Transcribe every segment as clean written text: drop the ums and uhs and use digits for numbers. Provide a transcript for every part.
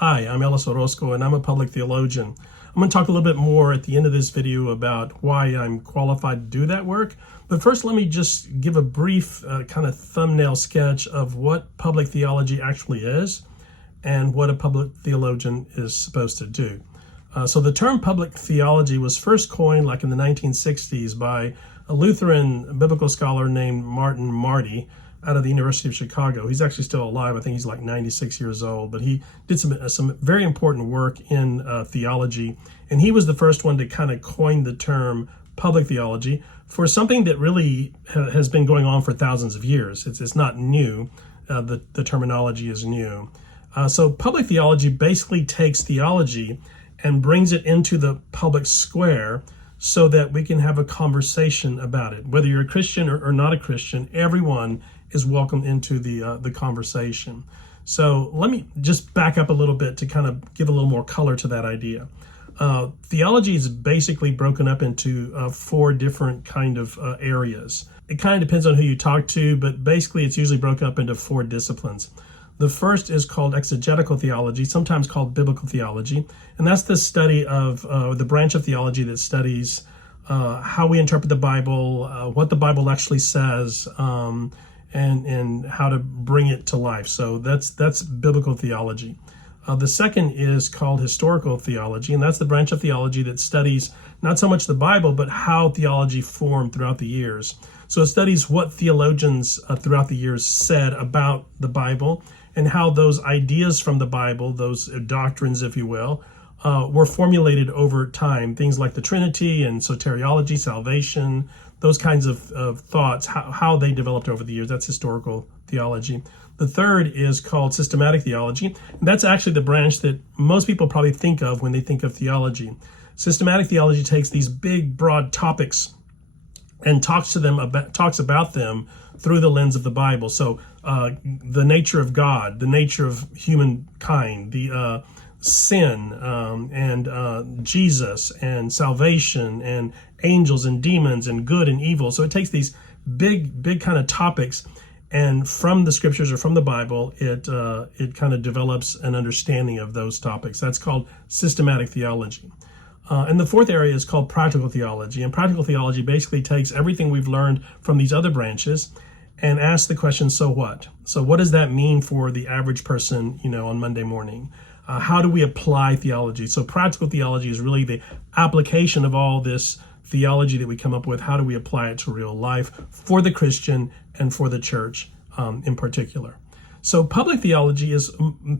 Hi, I'm Ellis Orozco and I'm a public theologian. I'm going to talk a little bit more at the end of this video about why I'm qualified to do that work. But first, let me just give a brief kind of thumbnail sketch of what public theology actually is and what a public theologian is supposed to do. So the term public theology was first coined like in the 1960s by a Lutheran biblical scholar named Martin Marty out of the University of Chicago. He's actually still alive. I think he's like 96 years old, but he did some very important work in theology. And he was the first one to kind of coin the term public theology for something that really has been going on for thousands of years. It's not new. The terminology is new. So public theology basically takes theology and brings it into the public square so that we can have a conversation about it. Whether you're a Christian or not a Christian, everyone is welcome into the conversation. So let me just back up a little bit to kind of give a little more color to that idea. Theology is basically broken up into four different kind of areas. It kind of depends on who you talk to, but basically it's usually broken up into four disciplines. The first is called exegetical theology, sometimes called biblical theology, and that's the study of the branch of theology that studies how we interpret the Bible, what the Bible actually says, and how to bring it to life. So that's biblical theology. The second is called historical theology, and that's the branch of theology that studies not so much the Bible, but how theology formed throughout the years. So it studies what theologians throughout the years said about the Bible and how those ideas from the Bible, those doctrines, if you will, were formulated over time. Things like the Trinity and soteriology, salvation, those kinds of thoughts, how they developed over the years. That's historical theology. The third is called systematic theology. And that's actually the branch that most people probably think of when they think of theology. Systematic theology takes these big, broad topics and talks about them through the lens of the Bible. So the nature of God, the nature of humankind, the sin and Jesus and salvation and angels and demons and good and evil. So it takes these big kind of topics, and from the scriptures or from the Bible, it kind of develops an understanding of those topics. That's called systematic theology. And the fourth area is called practical theology. And practical theology basically takes everything we've learned from these other branches and asks the question, so what? So what does that mean for the average person, on Monday morning? How do we apply theology? So practical theology is really the application of all this theology that we come up with. How do we apply it to real life for the Christian and for the church in particular? So public theology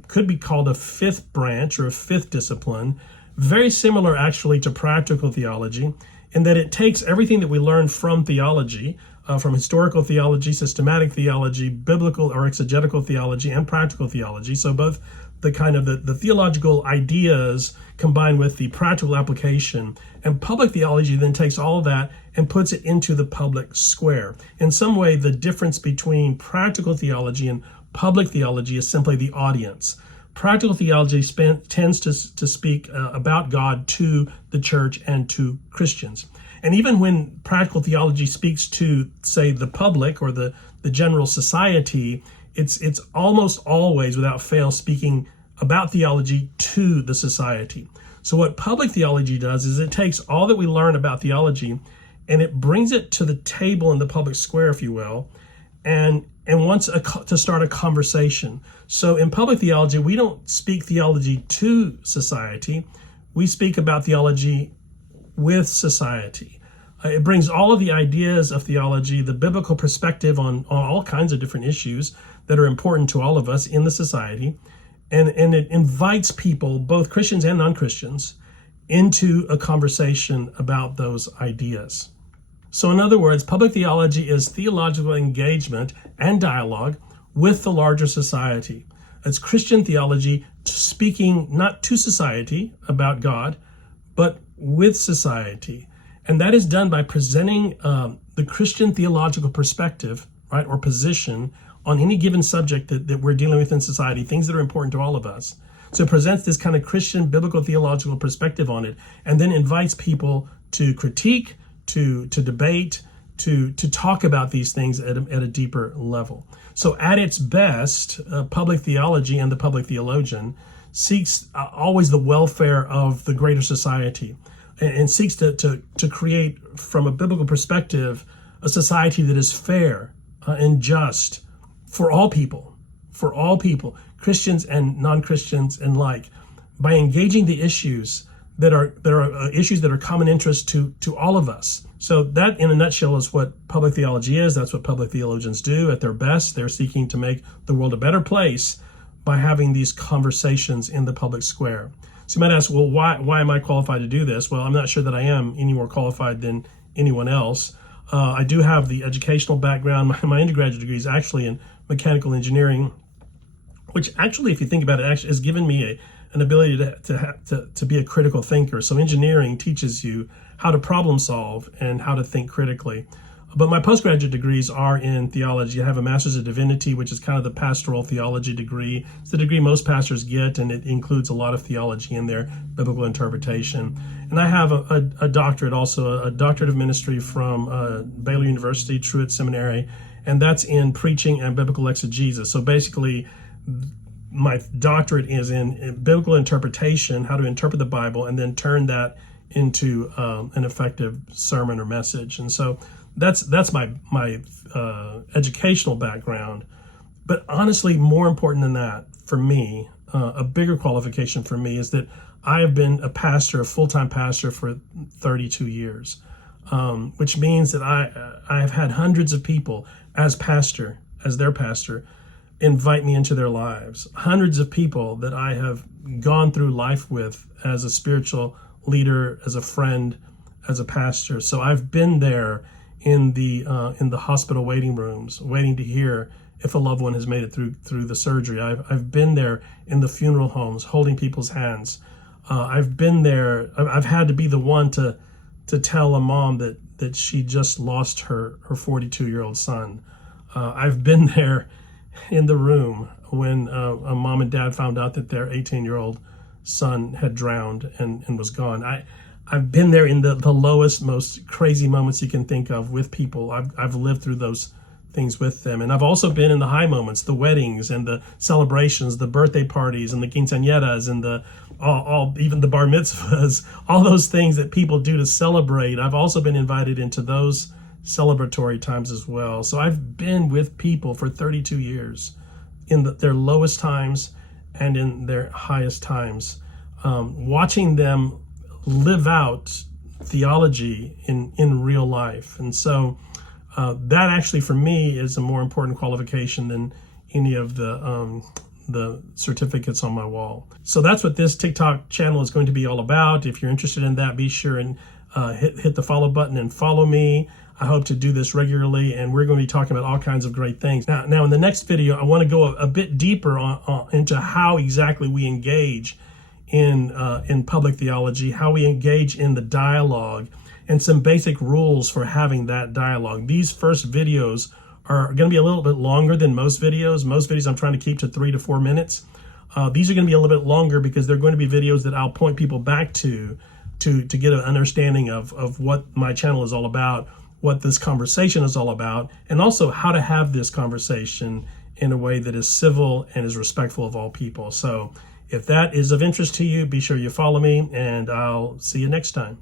could be called a fifth branch or a fifth discipline, very similar actually to practical theology, in that it takes everything that we learn from theology, from historical theology, systematic theology, biblical or exegetical theology, and practical theology. So both the kind of the theological ideas combined with the practical application. And public theology then takes all of that and puts it into the public square. In some way, the difference between practical theology and public theology is simply the audience. Practical theology tends to speak about God to the church and to Christians. And even when practical theology speaks to, say, the public or the general society, it's almost always, without fail, speaking about theology to the society. So what public theology does is it takes all that we learn about theology and it brings it to the table in the public square, if you will, and wants to start a conversation. So in public theology, we don't speak theology to society. We speak about theology with society. It brings all of the ideas of theology, the biblical perspective on all kinds of different issues that are important to all of us in the society. And it invites people, both Christians and non-Christians, into a conversation about those ideas. So in other words, public theology is theological engagement and dialogue with the larger society. It's Christian theology speaking not to society about God, but with society. And that is done by presenting the Christian theological perspective, right, or position on any given subject that we're dealing with in society, things that are important to all of us. So it presents this kind of Christian biblical theological perspective on it, and then invites people to critique, to debate, to talk about these things at a deeper level. So at its best, public theology and the public theologian seeks always the welfare of the greater society, and seeks to create, from a biblical perspective, a society that is fair and just for all people, Christians and non-Christians alike, by engaging the issues that are issues that are common interest to all of us. So that, in a nutshell, is what public theology is. That's what public theologians do at their best. They're seeking to make the world a better place by having these conversations in the public square. So you might ask, well, why am I qualified to do this? Well, I'm not sure that I am any more qualified than anyone else. I do have the educational background. My undergraduate degree is actually in mechanical engineering, which actually, if you think about it, actually has given me an ability to be a critical thinker. So engineering teaches you how to problem solve and how to think critically. But my postgraduate degrees are in theology. I have a Master's of Divinity, which is kind of the pastoral theology degree. It's the degree most pastors get, and it includes a lot of theology in there, biblical interpretation. And I have a doctorate, also a doctorate of ministry from Baylor University, Truett Seminary, and that's in preaching and biblical exegesis. So basically, my doctorate is in biblical interpretation, how to interpret the Bible, and then turn that into an effective sermon or message. And so that's my educational background. But honestly, more important than that, for me, a bigger qualification for me is that I have been a full-time pastor for 32 years, which means that I have had hundreds of people as their pastor, invite me into their lives. Hundreds of people that I have gone through life with as a spiritual leader, as a friend, as a pastor. So I've been there in the hospital waiting rooms, waiting to hear if a loved one has made it through the surgery. I've been there in the funeral homes, holding people's hands. I've been there. I've had to be the one to tell a mom that she just lost her 42-year-old son. I've been there in the room when a mom and dad found out that their 18-year-old son had drowned and was gone. I've been there in the lowest, most crazy moments you can think of with people. I've lived through those things with them. And I've also been in the high moments, the weddings and the celebrations, the birthday parties and the quinceañeras and even the bar mitzvahs, all those things that people do to celebrate. I've also been invited into those celebratory times as well. So I've been with people for 32 years in their lowest times and in their highest times, watching them live out theology in real life. And so that actually for me is a more important qualification than any of the certificates on my wall. So that's what this TikTok channel is going to be all about. If you're interested in that, be sure and hit the follow button and follow me. I hope to do this regularly, and we're going to be talking about all kinds of great things. Now in the next video, I want to go a bit deeper into how exactly we engage in public theology, how we engage in the dialogue, and some basic rules for having that dialogue. These first videos are going to be a little bit longer than most videos. Most videos I'm trying to keep to 3 to 4 minutes. These are going to be a little bit longer because they're going to be videos that I'll point people back to get an understanding of what my channel is all about, what this conversation is all about, and also how to have this conversation in a way that is civil and is respectful of all people. So if that is of interest to you, be sure you follow me, and I'll see you next time.